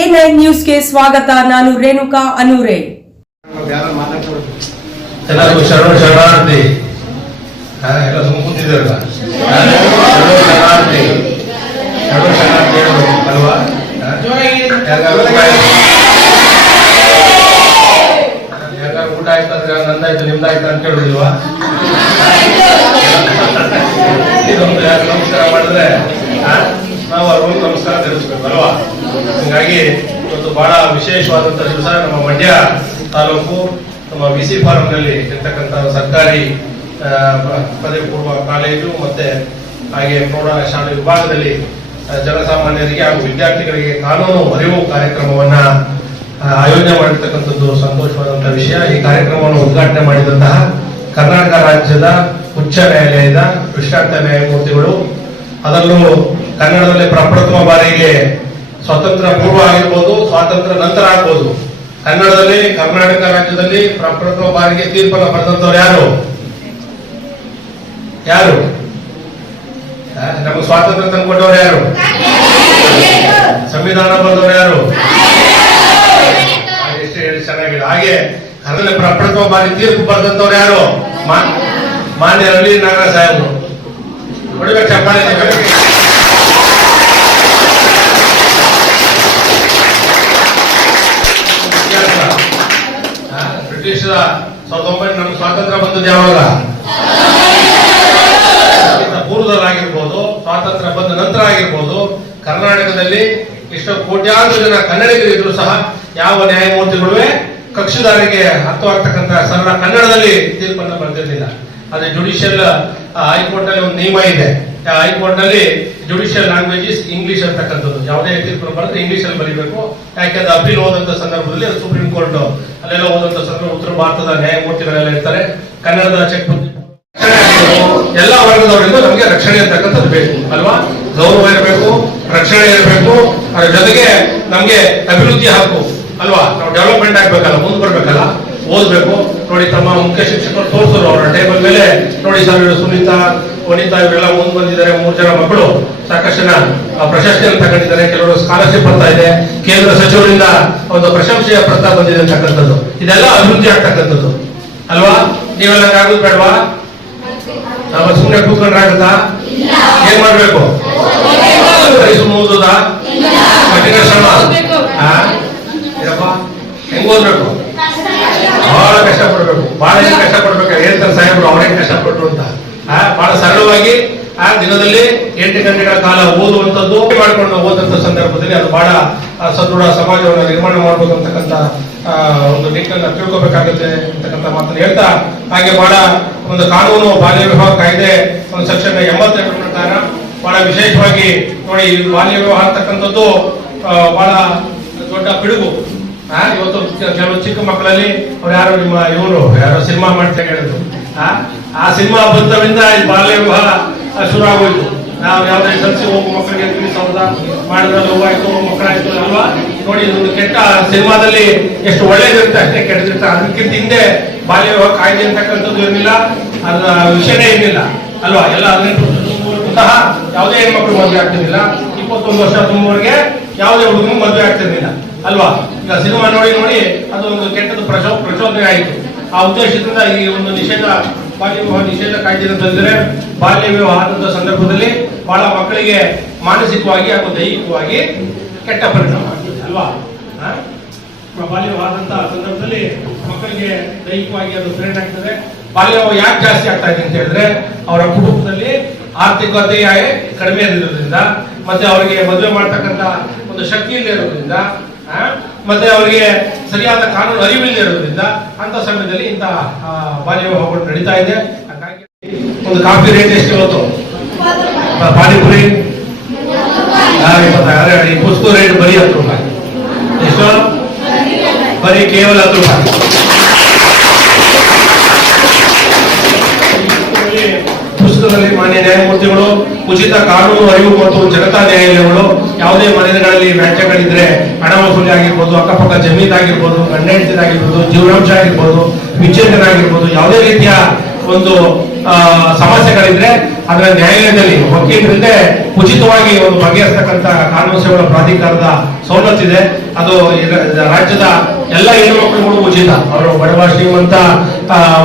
A9 ನ್ಯೂಸ್ಗೆ ಸ್ವಾಗತ. ನಾನು ರೇಣುಕಾ ಅನೂರೆ. ಎಲ್ಲರಿಗೂ ಶರಣಾರ್ಥಿ. ಎಲ್ಲ ಸುಮ್ಮಕೂತಿದ್ದಾರಲ್ಲ, ಶರಣಾರ್ಥಿ ಅಲ್ವಾ? ಯಾರು ಊಟ ಆಯ್ತು ಅಂದ್ರೆ ನಂದಾಯ್ತು ನಿಮ್ದಾಯ್ತು ಅಂತ ಕೇಳುದಿಲ್ವಾ? ಇದೊಂದು ಯಾರು ನಮಸ್ಕಾರ ಮಾಡಿದ್ರೆ ನಾವು ಅವ್ರಿಗೂ ನಮಸ್ಕಾರ ತಿಳಿಸ್ಬೇಕು ಅಲ್ವಾ? ಹೀಗಾಗಿ ಇವತ್ತು ಬಹಳ ವಿಶೇಷವಾದಂತಹ ದಿವಸ. ನಮ್ಮ ಮಂಡ್ಯ ತಾಲೂಕು ನಮ್ಮ ವಿಸಿ ಫಾರಂನಲ್ಲಿ ಇರ್ತಕ್ಕಂಥ ಸರ್ಕಾರಿ ಪದವಿ ಪೂರ್ವ ಕಾಲೇಜು ಮತ್ತೆ ಹಾಗೆ ಪ್ರೌಢಶಾಲೆ ವಿಭಾಗದಲ್ಲಿ ಜನಸಾಮಾನ್ಯರಿಗೆ ಹಾಗೂ ವಿದ್ಯಾರ್ಥಿಗಳಿಗೆ ಕಾನೂನು ಅರಿವು ಕಾರ್ಯಕ್ರಮವನ್ನ ಆಯೋಜನೆ ಮಾಡಿರ್ತಕ್ಕಂಥದ್ದು ಸಂತೋಷವಾದಂತಹ ವಿಷಯ. ಈ ಕಾರ್ಯಕ್ರಮವನ್ನು ಉದ್ಘಾಟನೆ ಮಾಡಿದಂತಹ ಕರ್ನಾಟಕ ರಾಜ್ಯದ ಉಚ್ಚ ನ್ಯಾಯಾಲಯದ ವಿಶ್ರಾಂತ ನ್ಯಾಯಮೂರ್ತಿಗಳು, ಅದರಲ್ಲೂ ಕನ್ನಡದಲ್ಲಿ ಪ್ರಪ್ರಥಮ ಬಾರಿಗೆ ಸ್ವಾತಂತ್ರ್ಯ ಪೂರ್ವ ಆಗಿರ್ಬೋದು, ಸ್ವಾತಂತ್ರ್ಯ ನಂತರ ಆಗ್ಬೋದು, ಕನ್ನಡದಲ್ಲಿ ಕರ್ನಾಟಕ ರಾಜ್ಯದಲ್ಲಿ ಪ್ರಪ್ರಥಮ ಬಾರಿಗೆ ತೀರ್ಪನ್ನು ಬರೆದಂತವ್ರು ಯಾರು? ನಮಗೆ ಸ್ವಾತಂತ್ರ್ಯ ತಂದುಕೊಟ್ಟವ್ರು ಯಾರು? ಸಂವಿಧಾನ ಬರೆದವ್ರು ಯಾರು? ಎಷ್ಟು ಹೇಳಿ ಚೆನ್ನಾಗಿದೆ. ಹಾಗೆ ಕನ್ನಡದಲ್ಲಿ ಪ್ರಪ್ರಥಮ ಬಾರಿ ತೀರ್ಪು ಬರೆದಂತವ್ರು ಯಾರು? ಮಾನ್ಯ ರವಿ ನಾಗರಾಜ್ ಸಾಹೇಬರು. ಹೊಡಿಬೇಕು ಚಪ್ಪಾಳೆ. ಬ್ರಿಟಿಷರ 1900 ನಮ್ಗೆ ಸ್ವಾತಂತ್ರ್ಯ ಬಂದದ್ದು ಯಾವಾಗ? ಪೂರ್ವದಲ್ಲಾಗಿರ್ಬೋದು, ಸ್ವಾತಂತ್ರ್ಯ ಬಂದ ನಂತರ ಆಗಿರ್ಬೋದು, ಕರ್ನಾಟಕದಲ್ಲಿ ಎಷ್ಟೋ ಕೋಟ್ಯಾಂತರ ಜನ ಕನ್ನಡಿಗರಿದ್ರು ಸಹ ಯಾವ ನ್ಯಾಯಮೂರ್ತಿಗಳು ಕಕ್ಷಿದಾರಿಗೆ ಅರ್ಥವಾಗ್ತಕ್ಕಂಥ ಸರಳ ಕನ್ನಡದಲ್ಲಿ ತೀರ್ಪನ್ನು ಬರೆದಿರಲಿಲ್ಲ. ಅದೇ ಜುಡಿಷಿಯಲ್ ಹೈಕೋರ್ಟ್ ನಲ್ಲಿ ಒಂದು ನಿಯಮ ಇದೆ. ಹೈಕೋರ್ಟ್ ನಲ್ಲಿ ಜುಡಿಷಿಯಲ್ ಲ್ಯಾಂಗ್ವೇಜ್ ಇಸ್ ಇಂಗ್ಲಿಷ್ ಅಂತಕ್ಕಂಥದ್ದು. ಯಾವುದೇ ತೀರ್ಪನ್ನು ಬರೆದ್ರೆ ಇಂಗ್ಲಿಷ್ ಅಲ್ಲಿ ಬರೀಬೇಕು. ಯಾಕೆಂದ್ರೆ ಅಪೀಲ್ ಹೋದಂತ ಸಂದರ್ಭದಲ್ಲಿ ಸುಪ್ರೀಂ ಕೋರ್ಟ್ ಅಲ್ಲೆಲ್ಲ ಹೋದಂತ ಸಂದರ್ಭ ಉತ್ತರ ಭಾರತದ ನ್ಯಾಯಮೂರ್ತಿಗಳೆಲ್ಲ ಇರ್ತಾರೆ. ಕನ್ನಡದ ಚೆಕ್ ಎಲ್ಲ ವರ್ಗದವರಿಂದ ನಮಗೆ ರಕ್ಷಣೆ ಅಂತಕ್ಕಂಥದ್ದು ಬೇಕು ಅಲ್ವಾ? ಗೌರವ ಇರಬೇಕು, ರಕ್ಷಣೆ ಇರಬೇಕು, ಅದರ ಜೊತೆಗೆ ನಮ್ಗೆ ಅಭಿವೃದ್ಧಿ ಹಕ್ಕು ಅಲ್ವಾ? ನಾವು ಡೆವಲಪ್ಮೆಂಟ್ ಆಗ್ಬೇಕಲ್ಲ, ಮುಂದೆ ಬರ್ಬೇಕಲ್ಲ, ಓದ್ಬೇಕು. ನೋಡಿ, ತಮ್ಮ ಮುಖ್ಯ ಶಿಕ್ಷಕರು ತೋರಿಸರು ಅವರ ಟೇಬಲ್ ಮೇಲೆ ನೋಡಿ ಸರ್, ಸುನೀತಾ, ವನಿತಾ ಇವರೆಲ್ಲ ಮುಂದೆ ಬಂದಿದ್ದಾರೆ. 3 ಜನ ಮಕ್ಕಳು ಸಾಕಷ್ಟು ಜನ ಪ್ರಶಸ್ತಿಯನ್ನು ತಗೊಂಡಿದ್ದಾರೆ. ಕೆಲವರು ಸ್ಕಾಲರ್ಶಿಪ್ ಬರ್ತಾ ಇದೆ, ಕೇಂದ್ರ ಸಚಿವರಿಂದ ಒಂದು ಪ್ರಶಂಸೆಯ ಪ್ರಸ್ತಾವ ಬಂದಿದೆ ಅಂತಕ್ಕಂಥದ್ದು. ಇದೆಲ್ಲ ಅಭಿವೃದ್ಧಿ ಆಗ್ತಕ್ಕಂಥದ್ದು ಅಲ್ವಾ? ನೀವೆಲ್ಲ ಆಗುದು ಬೇಡವಾ? ನಾವು ಸುಮ್ಮನೆ ಕೂತ್ಕೊಂಡ್ರೆ ಆಗುತ್ತಾ? ಏನ್ ಮಾಡ್ಬೇಕು? ಸುಮ್ಮನೆ ಓದುದಾ? ಕಠಿಣ ಶ್ರಮ ಹೆಂಗ್ ಓದ್ಬೇಕು? ಬಹಳ ಕಷ್ಟಪಡ್ಬೇಕು. ಬಹಳ ಕಷ್ಟಪಡ್ಬೇಕು. ಹೇಳ್ತಾರೆ ಸಾಹೇಬ್ರು ಅವ್ರೇನ್ ಕಷ್ಟಪಟ್ರು ಅಂತ. ಬಹಳ ಸರಳವಾಗಿ ದಿನದಲ್ಲಿ 8 ಗಂಟೆಗಳ ಕಾಲ ಓದುವಂಥದ್ದು ಮಾಡ್ಕೊಂಡು ಓದಂತ ಸಂದರ್ಭದಲ್ಲಿ ಅದು ಬಹಳ ಸದೃಢ ಸಮಾಜವನ್ನು ನಿರ್ಮಾಣ ಮಾಡಬೇಕು ಅಂತಕ್ಕಂಥ ಒಂದು ನಿಟ್ಟಿನಲ್ಲಿ ತಿಳ್ಕೊಬೇಕಾಗುತ್ತೆ ಅಂತಕ್ಕಂಥ ಮಾತನ್ನು ಹೇಳ್ತಾ, ಹಾಗೆ ಬಹಳ ಒಂದು ಕಾನೂನು ಬಾಲ್ಯ ವಿವಾಹ ಕಾಯ್ದೆ ಒಂದು ಸೆಕ್ಷನ್ 82 ಪ್ರಕಾರ ಬಹಳ ವಿಶೇಷವಾಗಿ ನೋಡಿ, ಬಾಲ್ಯ ವಿವಾಹ ಅಂತಕ್ಕಂಥದ್ದು ಬಹಳ ದೊಡ್ಡ ಪಿಡುಗು. ಇವತ್ತು ಕೆಲವು ಚಿಕ್ಕ ಮಕ್ಕಳಲ್ಲಿ ಅವ್ರು ಯಾರು ಇವರು ಯಾರೋ ಸಿನಿಮಾ ಮಾಡ್ತಾ ಹೇಳಿದ್ರು. ಆ ಸಿನಿಮಾ ಬಂದವಿಂದ ಈ ಬಾಲ್ಯ ವಿವಾಹ ಶುರು ಆಗೋಯ್ತು. ನಾವು ಯಾವ್ದು SLC ಹೋಗೋ ಮಕ್ಕಳಿಗೆ ತಿಳಿಸೋದ ಮಾಡಿದ್ರೆ ಹೂವಾಯ್ತು, ಮಕ್ಕಳಾಯ್ತು ಅಲ್ವಾ? ನೋಡಿ, ಇದೊಂದು ಕೆಟ್ಟ ಸಿನಿಮಾದಲ್ಲಿ ಎಷ್ಟು ಒಳ್ಳೇದಿರುತ್ತೆ ಅಷ್ಟೇ ಕೆಟ್ಟದಿರುತ್ತೆ. ಅದಕ್ಕಿಂತ ಹಿಂದೆ ಬಾಲ್ಯ ವಿವಾಹ ಕಾಯ್ದೆ ಅಂತಕ್ಕಂಥದ್ದು ಇರಲಿಲ್ಲ, ಅದರ ವಿಷಯನೇ ಇರಲಿಲ್ಲ ಅಲ್ವಾ? ಎಲ್ಲ 18 ವರ್ಷ ತುಂಬುವಂತಹ ಯಾವುದೇ ಹೆಣ್ಮಕ್ಳು ಮದುವೆ ಆಗ್ತಿರ್ಲಿಲ್ಲ. 21 ವರ್ಷ ತುಂಬುವವರೆಗೆ ಯಾವುದೇ ಹುಡುಗನು ಮದುವೆ ಆಗ್ತಿರ್ಲಿಲ್ಲ ಅಲ್ವಾ? ಈಗ ಸಿನಿಮಾ ನೋಡಿ ಅದು ಒಂದು ಕೆಟ್ಟದ್ದು ಪ್ರಚೋದನೆ ಆಯಿತು. ಆ ಉದ್ದೇಶದಿಂದ ಈ ಒಂದು ಬಾಲ್ಯ ವಿವಾಹ ನಿಷೇಧ ಕಾಯ್ದೆ ತಂದರೆ ಬಾಲ್ಯ ವಿವಾಹ ಆದಂತಹ ಸಂದರ್ಭದಲ್ಲಿ ಬಹಳ ಮಕ್ಕಳಿಗೆ ಮಾನಸಿಕವಾಗಿ ಹಾಗೂ ದೈಹಿಕವಾಗಿ ಕೆಟ್ಟ ಪರಿಣಾಮ ಆಗ್ತದೆ ಅಲ್ವಾ? ಬಾಲ್ಯ ವಿವಾಹ ಆದಂತಹ ಸಂದರ್ಭದಲ್ಲಿ ಮಕ್ಕಳಿಗೆ ದೈಹಿಕವಾಗಿ ಅದು ಪ್ರೇರಣೆ ಆಗ್ತದೆ. ಬಾಲ್ಯ ವಿವಾಹ ಯಾಕೆ ಜಾಸ್ತಿ ಆಗ್ತಾ ಇದೆ ಅಂತ ಹೇಳಿದ್ರೆ, ಅವರ ಕುಟುಂಬದಲ್ಲಿ ಆರ್ಥಿಕತೆ ಕಡಿಮೆ ಇರೋದ್ರಿಂದ, ಮತ್ತೆ ಅವರಿಗೆ ಮದುವೆ ಮಾಡ್ತಕ್ಕಂಥ ಒಂದು ಶಕ್ತಿ ಇಲ್ಲದೆ ಇರೋದ್ರಿಂದ, ಮತ್ತೆ ಅವರಿಗೆ ಸರಿಯಾದ ಕಾನೂನು ಅರಿವಿಲ್ಲದೆ ಇರೋದ್ರಿಂದ ಅಂತ ಸಮಯದಲ್ಲಿ ಇಂತಹ ಬಾಲ್ಯ ವಿವಾಹಗಳು ನಡೀತಾ ಇದೆ. ಹಾಗಾಗಿ ಒಂದು ಕಾಫಿ ರೇಟ್ ಎಷ್ಟು ಇವತ್ತು? ಪಾನಿಪುರಿ 26, ಈ ಪುಸ್ತಕ ರೇಟ್ ಬರೀ 10 ರೂಪಾಯಿ. ಎಷ್ಟು? ಬರೀ ಕೇವಲ 10 ರೂಪಾಯಿ. ಪುಸ್ತಕದಲ್ಲಿ ಮಾನ್ಯ ನ್ಯಾಯಮೂರ್ತಿಗಳು ಉಚಿತ ಕಾನೂನು ಅರಿವು ಮತ್ತು ಜನತಾ ನ್ಯಾಯಾಲಯಗಳು ಯಾವುದೇ ಮನೆಗಳಲ್ಲಿ ವ್ಯಾಜ್ಯಗಳಿದ್ರೆ ಹಣ ವಸೂಲಿ ಆಗಿರ್ಬೋದು, ಅಕ್ಕಪಕ್ಕ ಜಮೀನು ಆಗಿರ್ಬೋದು, ಗಂಡ ಹೆಂಡತಿದಾಗಿರ್ಬೋದು, ಜೀವನಾಂಶ ಆಗಿರ್ಬೋದು, ವಿಚ್ಛೇದನ ಆಗಿರ್ಬೋದು, ಯಾವುದೇ ರೀತಿಯ ಒಂದು ಸಮಸ್ಯೆಗಳಿದ್ರೆ ಅದರ ನ್ಯಾಯಾಲಯದಲ್ಲಿ ವಕೀಲರಿಂದ ಉಚಿತವಾಗಿ ಒಂದು ಬಗೆಹರಿಸತಕ್ಕಂತ ಕಾನೂನು ಸೇವೆಗಳ ಪ್ರಾಧಿಕಾರದ ಸವಲತ್ತಿದೆ. ಅದು ರಾಜ್ಯದ ಎಲ್ಲ ಹೆಣ್ಣುಮಕ್ಕಳುಗಳು ಉಚಿತ. ಅವರು ಬಡವ ಶ್ರೀಮಂತ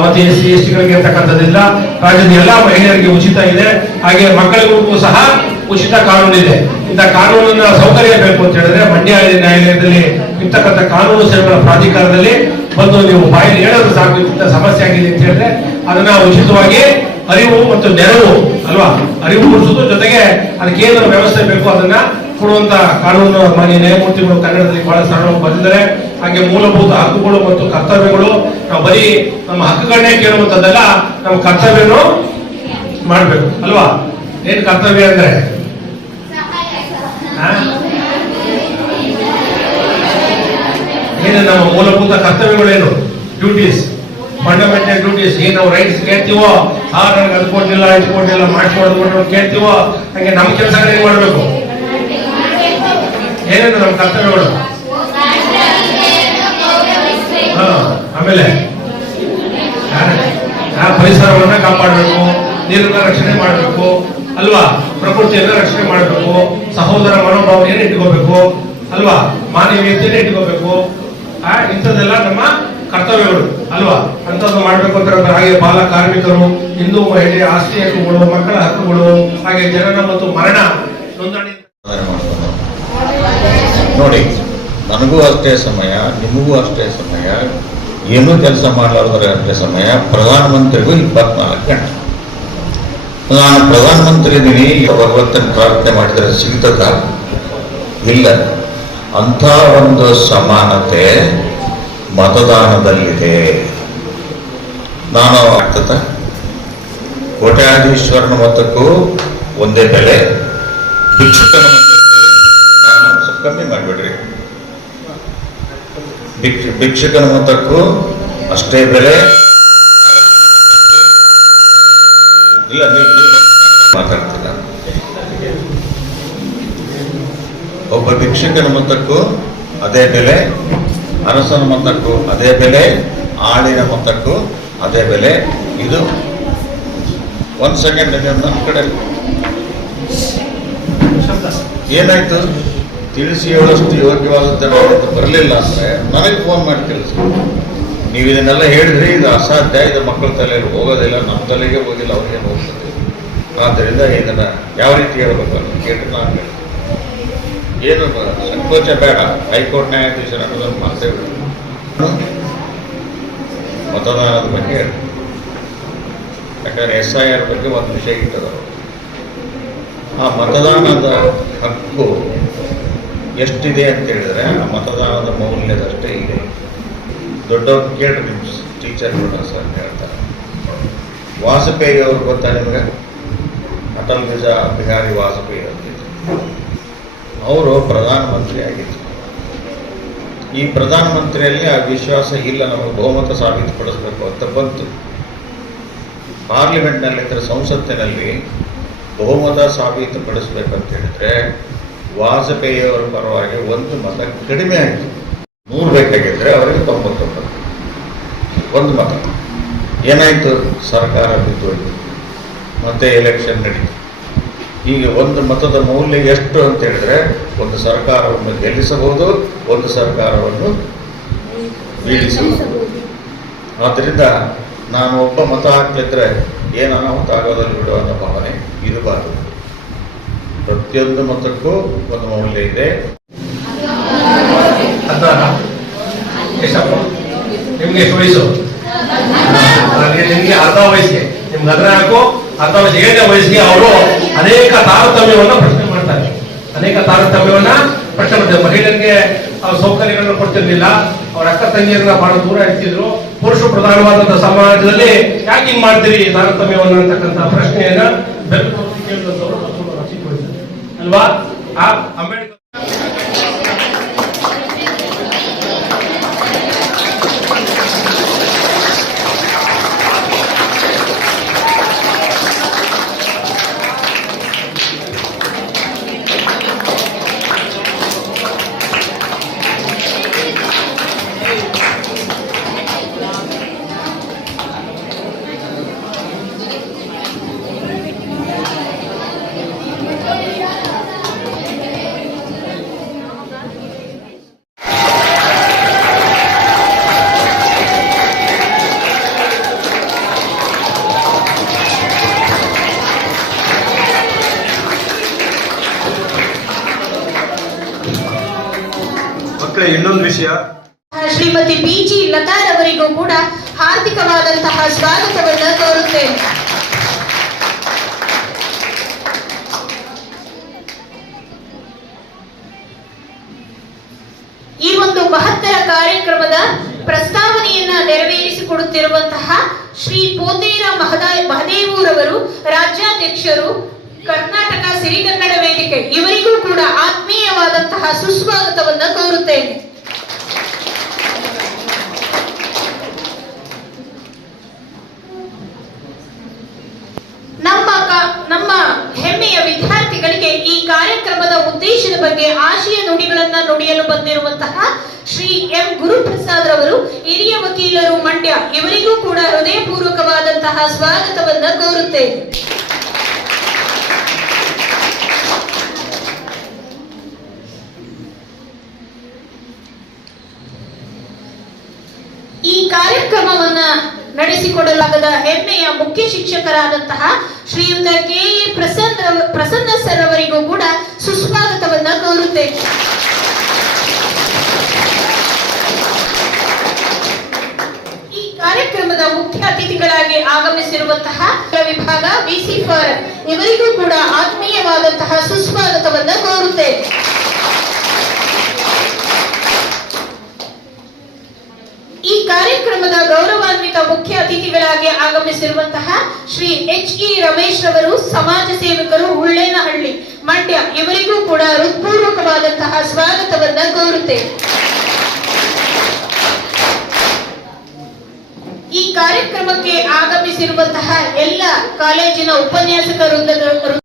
ಮತ್ತೆ SC ST ಇರ್ತಕ್ಕಂಥದ್ದಿಲ್ಲ. ರಾಜ್ಯದ ಎಲ್ಲಾ ಮಹಿಳೆಯರಿಗೆ ಉಚಿತ ಇದೆ. ಹಾಗೆ ಮಕ್ಕಳಿಗೂ ಸಹ ಉಚಿತ ಕಾನೂನಿದೆ. ಇಂಥ ಕಾನೂನಿನ ಸೌಕರ್ಯ ಬೇಕು ಅಂತ ಹೇಳಿದ್ರೆ ಮಂಡ್ಯ ನ್ಯಾಯಾಲಯದಲ್ಲಿ ಇರ್ತಕ್ಕಂಥ ಕಾನೂನು ಸೇವೆಗಳ ಪ್ರಾಧಿಕಾರದಲ್ಲಿ ಬಂದು ನೀವು ಬಾಯಲ್ಲಿ ಹೇಳೋದು ಸಾಕು, ಇಂಥ ಸಮಸ್ಯೆ ಆಗಿದೆ ಅಂತ ಹೇಳಿದ್ರೆ ಅದನ್ನ ಉಚಿತವಾಗಿ ಅರಿವು ಮತ್ತು ನೆರವು ಅಲ್ವಾ, ಅರಿವು ಮೂಡಿಸೋದು ಜೊತೆಗೆ ಅದಕ್ಕೇನು ವ್ಯವಸ್ಥೆ ಬೇಕು ಅದನ್ನ ಕೊಡುವಂತ ಕಾನೂನು ಮಾನ್ಯ ನ್ಯಾಯಮೂರ್ತಿಗಳು ಕನ್ನಡದಲ್ಲಿ ಬಹಳ ಸರಳವಾಗಿ ಬಂದಿದ್ದಾರೆ. ಹಾಗೆ ಮೂಲಭೂತ ಹಕ್ಕುಗಳು ಮತ್ತು ಕರ್ತವ್ಯಗಳು, ನಾವು ಬರೀ ನಮ್ಮ ಹಕ್ಕುಗಳನ್ನೇ ಕೇಳುವಂತದ್ದಲ್ಲ, ನಮ್ಮ ಕರ್ತವ್ಯನು ಮಾಡ್ಬೇಕು ಅಲ್ವಾ. ಏನ್ ಕರ್ತವ್ಯ ಅಂದ್ರೆ ಏನು ನಮ್ಮ ಮೂಲಭೂತ ಕರ್ತವ್ಯಗಳೇನು, ಡ್ಯೂಟೀಸ್, ಫಂಡಮೆಂಟಲ್ ಡ್ಯೂಟೀಸ್. ಏನು ನಾವು ರೈಟ್ಸ್ ಕೇಳ್ತೀವೋ, ನನಗೆ ಅದು ಕೊಟ್ಟಿಲ್ಲ ಇದು ಕೊಟ್ಟಿಲ್ಲ ಮಾಡಿಸ್ಕೊಡೋದು ಕೇಳ್ತೀವೋ, ಹಾಗೆ ನಮ್ಮ ಕೆಲಸಗಳು ಏನ್ ಮಾಡ್ಬೇಕು, ಏನೇನು ನಮ್ಮ ಕರ್ತವ್ಯಗಳು. ಆಮೇಲೆ ಪರಿಸರವನ್ನ ಕಾಪಾಡಬೇಕು, ನೀರನ್ನ ರಕ್ಷಣೆ ಮಾಡಬೇಕು ಅಲ್ವಾ, ಪ್ರಕೃತಿಯನ್ನ ರಕ್ಷಣೆ ಮಾಡಬೇಕು, ಸಹೋದರ ಮನೋಭಾವನೆಯನ್ನು ಇಟ್ಕೋಬೇಕು ಅಲ್ವಾ, ಮಾನವೀಯತೆಯನ್ನು ಇಟ್ಕೋಬೇಕು. ಇಂಥದ್ದೆಲ್ಲ ನಮ್ಮ ಕರ್ತವ್ಯಗಳು ಅಲ್ವಾ. ಅಂತದ್ದು ಮಾಡ್ಬೇಕು ಅಂತ ಹಾಗೆ ಬಾಲ ಕಾರ್ಮಿಕರು, ಹಿಂದೂ ಮಹಿಳೆ ಆಸ್ತಿ ಹಕ್ಕುಗಳು, ಮಕ್ಕಳ ಹಕ್ಕುಗಳು, ಹಾಗೆ ಜನನ ಮತ್ತು ಮರಣ ನೋಂದಣಿ. ನೋಡಿ, ನನಗೂ ಅಷ್ಟೇ ಸಮಯ, ನಿಮಗೂ ಅಷ್ಟೇ ಸಮಯ, ಏನೂ ಕೆಲಸ ಮಾಡಲಾರ್ದ್ರೆ ಅಷ್ಟೇ ಸಮಯ. ಪ್ರಧಾನಮಂತ್ರಿಗೂ 24 ಗಂಟೆ. ನಾನು ಪ್ರಧಾನಮಂತ್ರಿ ಇದ್ದೀನಿ, ಭಗವಂತನ ಪ್ರಾರ್ಥನೆ ಮಾಡಿದರೆ ಸಿಗ್ತದ? ಇಲ್ಲ. ಅಂಥ ಒಂದು ಸಮಾನತೆ ಮತದಾನದಲ್ಲಿದೆ. ನಾನು ಆಗ್ತದ ಕೋಟ್ಯಾಧೀಶ್ವರನ ಮತಕ್ಕೂ ಒಂದೇ ಬೆಲೆ, ಭಿಕ್ಷುಕನ ಮತಕ್ಕೂ ಕಮ್ಮಿ ಮಾಡಿಬಿಡ್ರಿ, ಭಿಕ್ಷುಕನ ಮತಕ್ಕೂ ಅಷ್ಟೇ ಬೆಲೆ. ಇಲ್ಲ, ನೀವು ಮಾತಾಡ್ತಿಲ್ಲ. ಒಬ್ಬ ಭಿಕ್ಷುಕನ ಮತಕ್ಕೂ ಅದೇ ಬೆಲೆ, ಅರಸನ ಮತಕ್ಕೂ ಅದೇ ಬೆಲೆ, ಆಳಿನ ಮತಕ್ಕೂ ಅದೇ ಬೆಲೆ. ಇದು ಒಂದು ಸೆಕೆಂಡ್ ನಮ್ಮ ಕಡೆ ಏನಾಯ್ತು, ತಿಳಿಸಿ ಹೇಳೋಷ್ಟು ಯೋಗ್ಯವಾದಂತೆ ಬರಲಿಲ್ಲ ಅಂದ್ರೆ ನನಗೆ ಫೋನ್ ಮಾಡಿ ತಿಳಿಸಿ. ನೀವು ಇದನ್ನೆಲ್ಲ ಹೇಳಿದ್ರಿ, ಇದು ಅಸಾಧ್ಯ, ಇದು ಮಕ್ಕಳ ತಲೆಯಲ್ಲಿ ಹೋಗೋದಿಲ್ಲ, ನಮ್ಮ ತಲೆಗೆ ಹೋಗಿಲ್ಲ, ಅವ್ರಿಗೆ ಹೋಗ್ತದೆ. ಆದ್ದರಿಂದ ಇದನ್ನ ಯಾವ ರೀತಿ ಹೇಳ್ಬೇಕು ಅಂತ ಕೇಳಿ ನಾನು ಏನು ಸಂಕೋಚ ಬೇಡ. ಹೈಕೋರ್ಟ್ ನ್ಯಾಯಾಧೀಶರ ಅನ್ನೋದನ್ನು ಮಾತೇವೆ. ಮತದಾನದ ಬಗ್ಗೆ ಹೇಳಿ, ಯಾಕಂದ್ರೆ SIR ಬಗ್ಗೆ ಒಂದು ವಿಷಯ ಇಟ್ಟದರು. ಆ ಮತದಾನದ ಹಕ್ಕು ಎಷ್ಟಿದೆ ಅಂತ ಹೇಳಿದ್ರೆ ಆ ಮತದಾನದ ಮೌಲ್ಯದಷ್ಟೇ ಇದೆ. ದೊಡ್ಡವ್ರು ಕೇಳ್ರಿ, ನಿಮ್ಮ ಟೀಚರ್ಗಳು ಸರ್ ಹೇಳ್ತಾರೆ. ವಾಜಪೇಯಿ ಅವ್ರು ಗೊತ್ತಾ ನಿಮಗೆ? ಅಟಲ್ ಬಿಹಾರಿ ವಾಜಪೇಯಿ ಅಂತಿದ್ರು. ಅವರು ಪ್ರಧಾನಮಂತ್ರಿ ಆಗಿದ್ರು. ಈ ಪ್ರಧಾನಮಂತ್ರಿಯಲ್ಲಿ ಆ ವಿಶ್ವಾಸ ಇಲ್ಲ, ನಮಗೆ ಬಹುಮತ ಸಾಬೀತುಪಡಿಸಬೇಕು ಅಂತ ಬಂತು. ಪಾರ್ಲಿಮೆಂಟ್ನಲ್ಲಿ ಸಂಸತ್ತಿನಲ್ಲಿ ಬಹುಮತ ಸಾಬೀತುಪಡಿಸಬೇಕಂತ ಹೇಳಿದ್ರೆ ವಾಜಪೇಯಿಯವರ ಪರವಾಗಿ ಒಂದು ಮತ ಕಡಿಮೆ ಆಯಿತು. 100 ಬೇಕಾಗಿದ್ರೆ ಅವರಿಗೆ 99 ಒಂದು ಮತ. ಏನಾಯಿತು, ಸರ್ಕಾರ ಬಿದ್ದೋಯ್ತು, ಮತ್ತೆ ಎಲೆಕ್ಷನ್ ನಡೀತು. ಈಗ ಒಂದು ಮತದ ಮೌಲ್ಯ ಎಷ್ಟು ಅಂತ ಹೇಳಿದ್ರೆ ಒಂದು ಸರ್ಕಾರವನ್ನು ಗೆಲ್ಲಿಸಬಹುದು, ಒಂದು ಸರ್ಕಾರವನ್ನು ಬೀಳಿಸಬಹುದು. ಆದ್ದರಿಂದ ನಾನು ಒಬ್ಬ ಮತ ಹಾಕ್ಲಿದ್ರೆ ಏನು ಅನಾಹುತ ಆಗೋದಲ್ಲಿ ಬಿಡುವ ಅನ್ನೋ ಭಾವನೆ ಇರಬಾರದು. ಪ್ರತಿಯೊಂದು ಮತಕ್ಕೂ ಒಂದು ಮೌಲ್ಯ ಇದೆ. ನಿಮ್ಗೆ ಎಷ್ಟು ವಯಸ್ಸು? ನಿಮ್ಗೆ ಅರ್ಧ ವಯಸ್ಸಿಗೆ, ನಿಮ್ಗೆ 14, ಅರ್ಧ ವಯಸ್ಸು 7ನೇ ವಯಸ್ಸಿಗೆ ಅವರು ಅನೇಕ ತಾರತಮ್ಯವನ್ನ ಪ್ರಶ್ನೆ ಮಾಡ್ತಾರೆ. ಮಹಿಳೆಯರಿಗೆ ಸೌಕರ್ಯಗಳನ್ನು ಕೊಡ್ತಿರ್ಲಿಲ್ಲ, ಅವ್ರ ಅಕ್ಕ ತಂಗಿಯರನ್ನ ಬಹಳ ದೂರ ಇಡ್ತಿದ್ರು. ಪುರುಷ ಪ್ರಧಾನವಾದಂತಹ ಸಮಾಜದಲ್ಲಿ ಯಾಕೆ ಹಿಂಗ್ ಮಾಡ್ತೀರಿ ತಾರತಮ್ಯವನ್ನ ಅಂತಕ್ಕಂಥ ಪ್ರಶ್ನೆಯನ್ನ ಅಲ್ವಾ. ಅಂಬೇಡ್ಕರ್ ಮಕ್ಕಳೇ, ಇನ್ನೊಂದು ವಿಷಯ, ಶ್ರೀಮತಿ ಬಿಜಿ ಲತಾರವರಿಗೂ ಕೂಡ ಹಾರ್ದಿಕವಾದಂತಹ ಸ್ವಾಗತವನ್ನು ಕೋರುತ್ತೇನೆ. ಈ ಒಂದು ಮಹತ್ತರ ಕಾರ್ಯಕ್ರಮದ ಪ್ರಸ್ತಾವನೆಯನ್ನ ನೆರವೇರಿಸಿಕೊಡುತ್ತಿರುವಂತಹ ಶ್ರೀ ಪೋತೇರ ಮಹದೇವೂರವರು, ರಾಜ್ಯಾಧ್ಯಕ್ಷರು, ಕರ್ನಾಟಕ ಸಿರಿಗನ್ನಡ ವೇದಿಕೆ, ಇವರಿಗೂ ಕೂಡ ಆತ್ಮೀಯವಾದಂತಹ ಸುಸ್ವಾಗತವನ್ನು ಕೋರುತ್ತೇನೆ. ನಮ್ಮ ಹೆಮ್ಮೆಯ ವಿದ್ಯಾರ್ಥಿಗಳಿಗೆ ಈ ಕಾರ್ಯಕ್ರಮದ ಉದ್ದೇಶದ ಬಗ್ಗೆ ಆಶಯ ನುಡಿಗಳನ್ನ ನುಡಿಯಲು ಬಂದಿರುವಂತಹ ಶ್ರೀ ಎಂ ಗುರುಪ್ರಸಾದ್ ರವರು, ಹಿರಿಯ ವಕೀಲರು, ಮಂಡ್ಯ, ಇವರಿಗೂ ಕೂಡ ಹೃದಯಪೂರ್ವಕವಾದಂತಹ ಸ್ವಾಗತವನ್ನ ಕೋರುತ್ತೇನೆ. ಈ ಕಾರ್ಯಕ್ರಮವನ್ನ ನಡೆಸಿಕೊಡಲಾಗದ ಹೆಮ್ಮೆಯ ಮುಖ್ಯ ಶಿಕ್ಷಕರಾದಂತಹ ಶ್ರೀಯುತ ಕೆ.ಎ. ಪ್ರಸನ್ನ ಸರ್ ಅವರಿಗೂ ಕೂಡ ಸುಸ್ವಾಗತವನ್ನ ಕೋರುತ್ತೇನೆ. ಈ ಕಾರ್ಯಕ್ರಮದ ಮುಖ್ಯ ಅತಿಥಿಗಳಾಗಿ ಆಗಮಿಸಿರುವಂತಹ ವಿಭಾಗ ವಿಸಿ ಫಾರ್, ಇವರಿಗೂ ಕೂಡ ಆತ್ಮೀಯವಾದಂತಹ ಸುಸ್ವಾಗತವನ್ನ ಕೋರುತ್ತೇನೆ. ಈ ಕಾರ್ಯಕ್ರಮದ ಗೌರವಾನ್ವಿತ ಮುಖ್ಯ ಅತಿಥಿಗಳಾಗಿ ಆಗಮಿಸಿರುವಂತಹ ಶ್ರೀ ಎಚ್.ಇ. ರಮೇಶ್ ರವರು, ಸಮಾಜ ಸೇವಕರು, ಹುಳ್ಳೇನಹಳ್ಳಿ, ಮಂಡ್ಯ, ಇವರಿಗೂ ಕೂಡ ಹೃತ್ಪೂರ್ವಕವಾದಂತಹ ಸ್ವಾಗತವನ್ನ ಕೋರುತ್ತೇವೆ. ಈ ಕಾರ್ಯಕ್ರಮಕ್ಕೆ ಆಗಮಿಸಿರುವಂತಹ ಎಲ್ಲ ಕಾಲೇಜಿನ ಉಪನ್ಯಾಸಕ ವೃಂದಗಳು,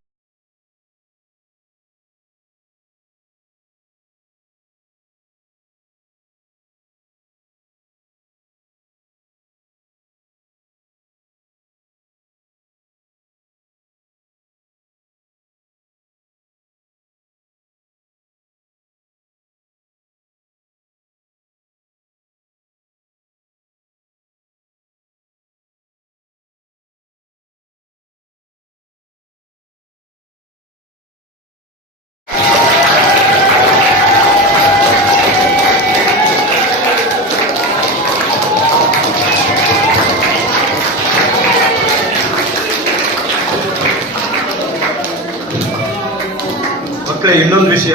ಮಕ್ಕಳೇ, ಇನ್ನೊಂದು ವಿಷಯ,